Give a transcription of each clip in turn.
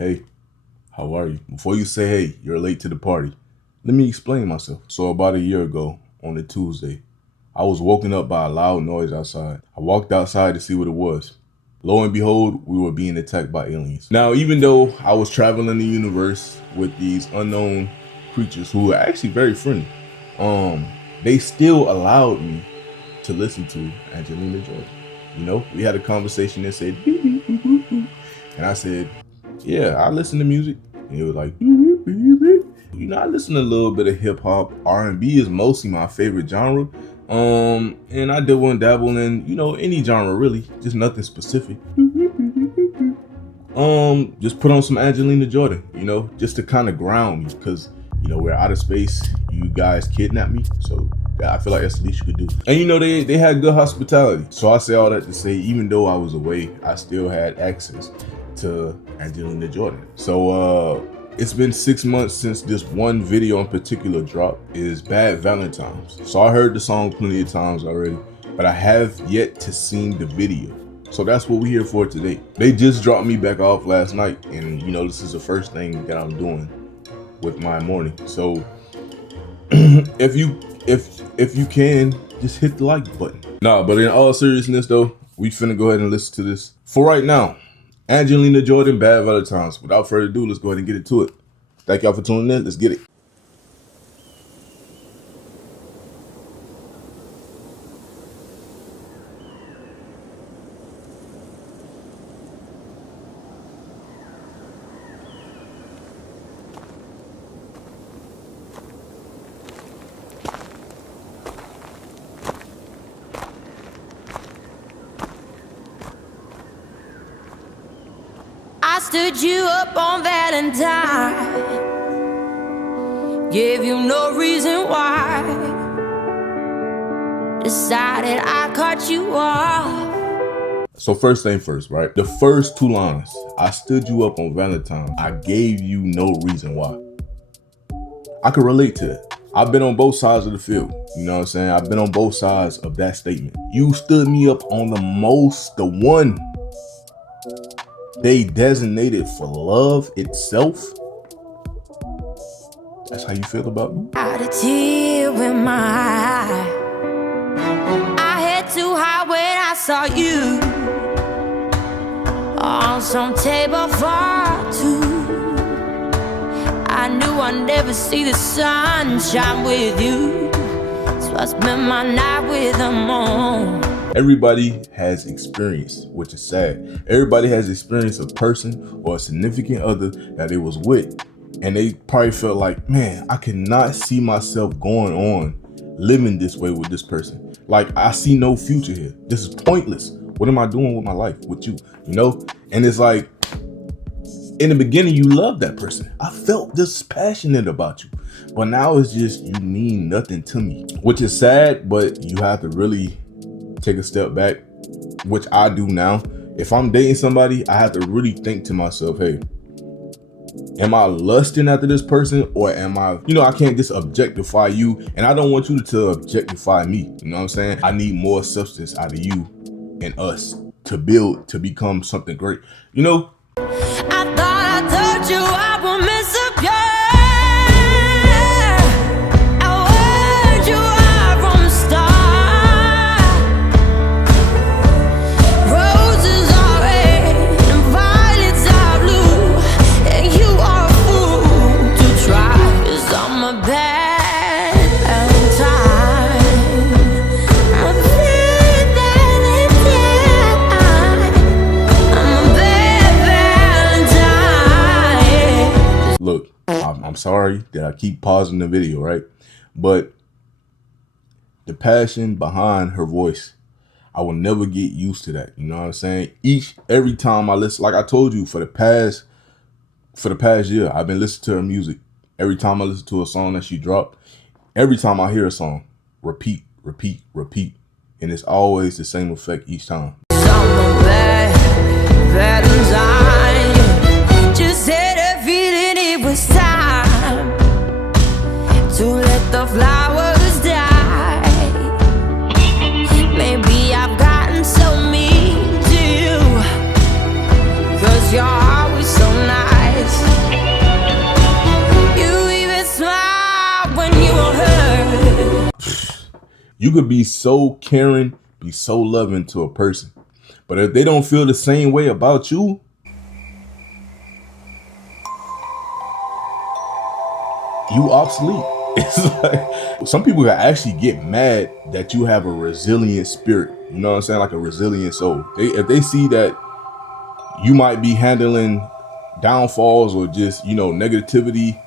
Hey, how are you? Before you say, hey, you're late to the party, let me explain myself. So about a year ago, on a Tuesday, I was woken up by a loud noise outside. I walked outside to see what it was. Lo and behold, we were being attacked by aliens. Now, even though I was traveling the universe with these unknown creatures who were actually very friendly, they still allowed me to listen to Angelina Jordan. You know, we had a conversation that said, beep, beep, beep, beep, beep. And I said, yeah, I listen to music. And it was like, beep, beep, beep. You know, I listen to a little bit of hip hop. R&B is mostly my favorite genre. And I dabble and dabble in, you know, any genre really, just nothing specific. Just put on some Angelina Jordan, you know, just to kind of ground me, because, you know, we're out of space. You guys kidnapped me, so I feel like that's the least you could do. And you know, they had good hospitality. So I say all that to say, even though I was away, I still had access to Angelina Jordan. So it's been 6 months since this one video in particular dropped. Is Bad Valentines. So I heard the song plenty of times already, but I have yet to see the video. So that's what we're here for today. They just dropped me back off last night, and you know, this is the first thing that I'm doing with my morning. So if you can, just hit the like button. Nah, but in all seriousness though, we finna go ahead and listen to this. For right now, Angelina Jordan, Bad Valentines. Without further ado, let's go ahead and get into it. Thank y'all for tuning in. Let's get it. I stood you up on Valentine, gave you no reason why, decided I cut you off. So first thing first, right? The first two lines, I stood you up on Valentine, I gave you no reason why. I could relate to that. I've been on both sides of the field. You know what I'm saying? I've been on both sides of that statement. You stood me up on the one they designated for love itself. That's how you feel about me? Had a tear in my eye. I hit too high when I saw you on some table for two. I knew I'd never see the sun shine with you, so I spent my night with the moon. Everybody has experience, which is sad. Everybody has experienced a person or a significant other that they was with, and they probably felt like, man, I cannot see myself going on living this way with this person. Like, I see no future here. This is pointless. What am I doing with my life with you? You know? And it's like, in the beginning, you loved that person. I felt this passionate about you, but now it's just, you mean nothing to me, which is sad, but you have to really take a step back, which I do now. If I'm dating somebody, I have to really think to myself, hey, am I lusting after this person, or am I, you know, I can't just objectify you, and I don't want you to objectify me. You know what I'm saying? I need more substance out of you and us to build, to become something great. You know? I thought I told you I would miss a girl. Look, I'm sorry that I keep pausing the video, right? But the passion behind her voice, I will never get used to that. You know what I'm saying? Every time I listen, like I told you, for the past year, I've been listening to her music. Every time I listen to a song that she dropped, every time I hear a song, repeat, repeat, repeat. And it's always the same effect each time. Just had a feeling it was time to let the flowers die. Maybe I've gotten so mean to you, 'cause you're always so nice. You could be so caring, be so loving to a person, but if they don't feel the same way about you, you obsolete. It's like some people can actually get mad that you have a resilient spirit. You know what I'm saying? Like a resilient soul. If they see that you might be handling downfalls or just, negativity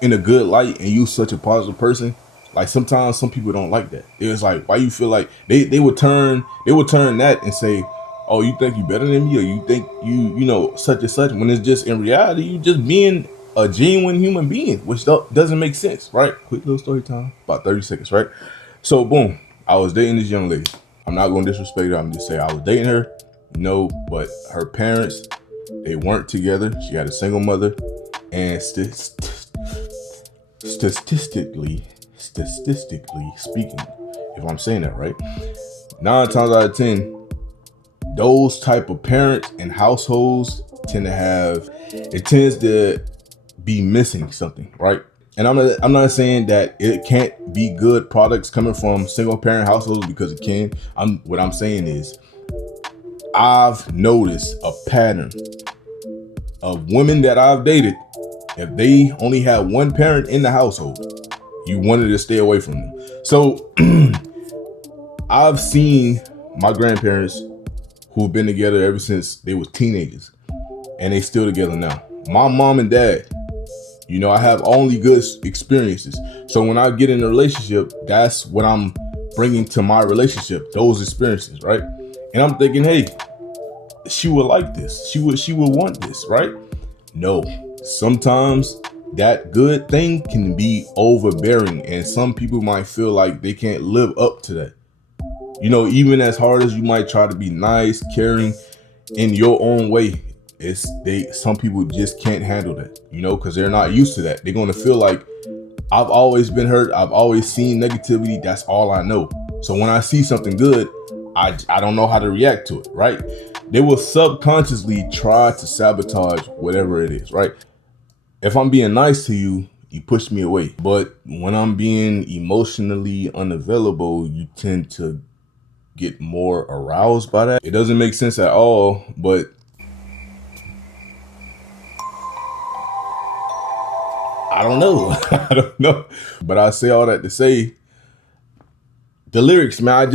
in a good light and you such a positive person, like sometimes some people don't like that. It's like, why you feel like they would turn that and say, oh, you think you better than me, or you think you such and such, when it's just in reality you just being a genuine human being, which doesn't make sense, right? Quick little story time, about 30 seconds, right? So boom, I was dating this young lady. I'm not going to disrespect her. I'm just saying I was dating her. No, but her parents, they weren't together. She had a single mother, and statistically speaking, if I'm saying that right, 9 times out of 10, those type of parents and households tends to be missing something, right? And I'm not saying that it can't be good products coming from single parent households, because it can. What I'm saying is, I've noticed a pattern of women that I've dated. If they only had one parent in the household, you wanted to stay away from them. So I've seen my grandparents who've been together ever since they was teenagers, and they still together now. My mom and dad, I have only good experiences. So when I get in a relationship, that's what I'm bringing to my relationship, those experiences, right? And I'm thinking, hey, she would like this. She would want this, right? No, sometimes that good thing can be overbearing, and some people might feel like they can't live up to that. Even as hard as you might try to be nice, caring in your own way, some people just can't handle that, because they're not used to that. They're going to feel like, I've always been hurt. I've always seen negativity. That's all I know. So when I see something good, I don't know how to react to it, right? They will subconsciously try to sabotage whatever it is, right? If I'm being nice to you, you push me away. But when I'm being emotionally unavailable, you tend to get more aroused by that. It doesn't make sense at all, but I don't know. I don't know. But I say all that to say, the lyrics, man,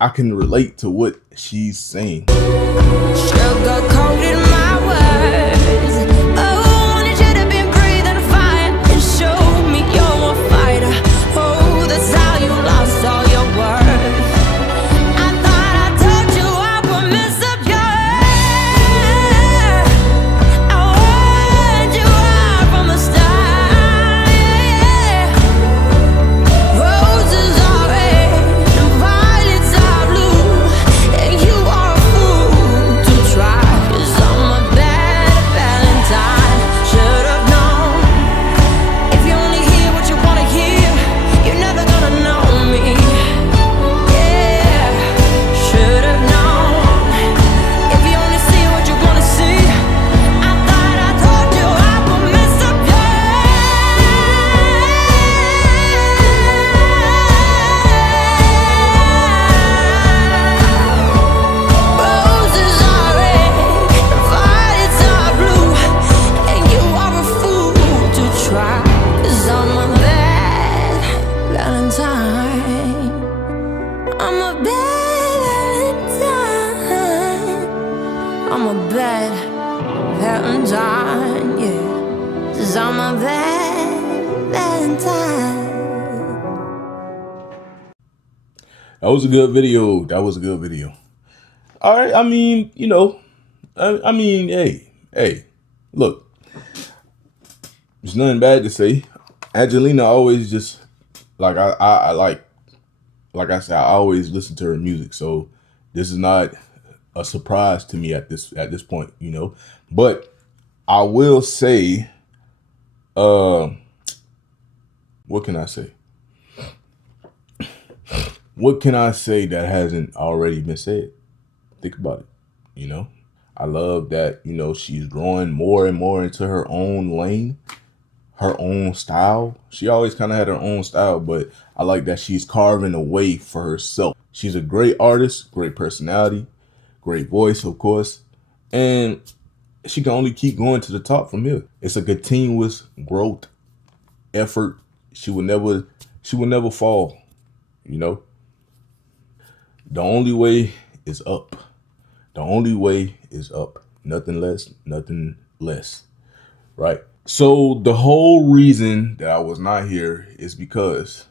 I couldn't relate to what she's saying. Sugar coated my words. Oh, wanted you to be breathing fire and show me you're a fighter. Oh, that's how you lost all your worth. I thought I told you I would mess up your earth. I warned you right from the start. Roses are red and violets are blue, and you are a fool to try. 'Cause I'm a bad Valentine. Should've known. If you only hear what you wanna hear, you're never gonna know me. Yeah, should've known. If you only see what you wanna see, I thought I told you I would mess up your roses are red, violets are blue, and you are a fool to try. 'Cause I'm a bad Valentine. I'm a bad Valentine. I'm a bad Valentine, yeah. 'Cause I'm a bad Valentine. That was a good video. All right. I mean, hey, look, there's nothing bad to say. Angelina always just, like, I like I said, I always listen to her music. So this is not a surprise to me at this point, but I will say, what can I say? What can I say that hasn't already been said? Think about it. I love that, she's growing more and more into her own lane. her own style. She always kind of had her own style, but I like that she's carving a way for herself. She's a great artist, great personality, great voice, of course, and she can only keep going to the top from here. It's a continuous growth effort. She will never fall, you know? The only way is up. The only way is up. Nothing less, nothing less. Right? So the whole reason that I was not here is because